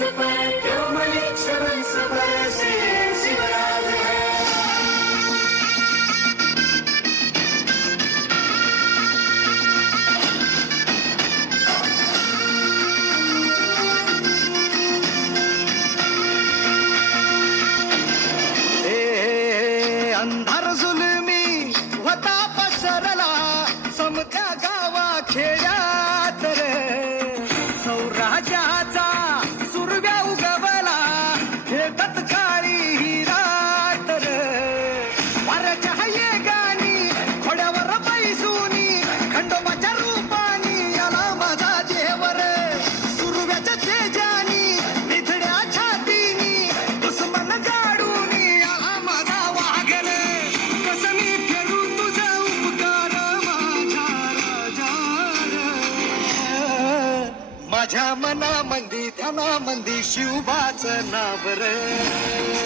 Lucifer. माझ्या मनामंदी ध्यानामंदी शिवबाच नाव रे. माझ्या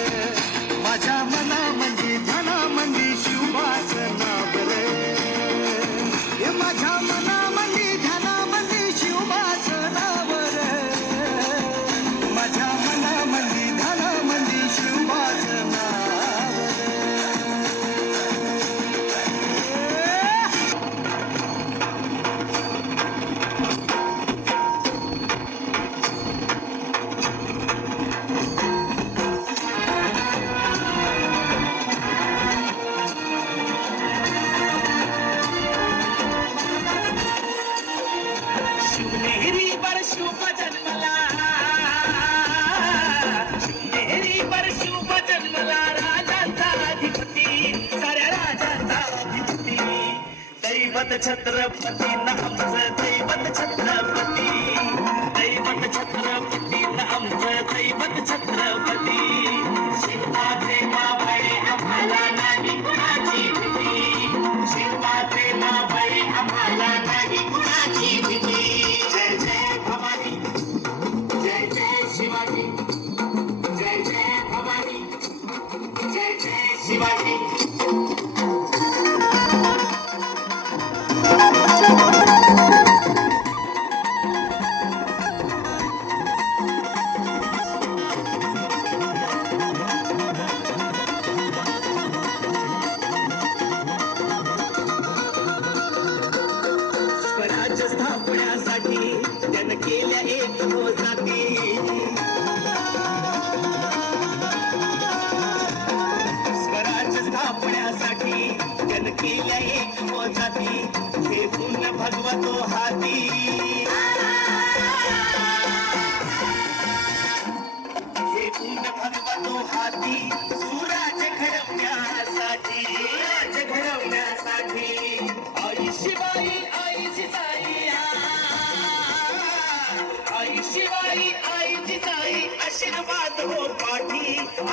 दैवत छत्रपती ना दैवत छत्रपती दैवत छत्रपती ना दैवत छत्रपती. शिवाचे मावळे आम्हाला नाही कुणाची भीती. शिवाचे मावळे आम्हाला नाही कुणाची भीती. जय जय भवानी जय जय शिवाजी जय जय भवानी जय जय शिवाजी.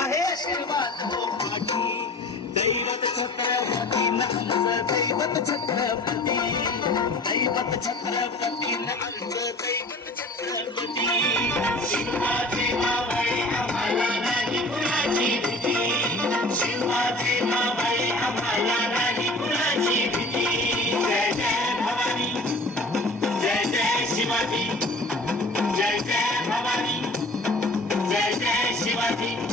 आहे आशीर्वाद. हो पाठी दैवत छत्रपती न आमचं दैवत छत्रपती. दैवत छत्रपती न आमचं दैवत छत्रपती. शिवाजी मावळे आम्हाला नाही कुणाची भीती. शिवाजी आम्हाला नाही कुणाची भीती. जय जय भवानी. जय जय शिवाजी. जय जय भवानी. जय जय शिवाजी.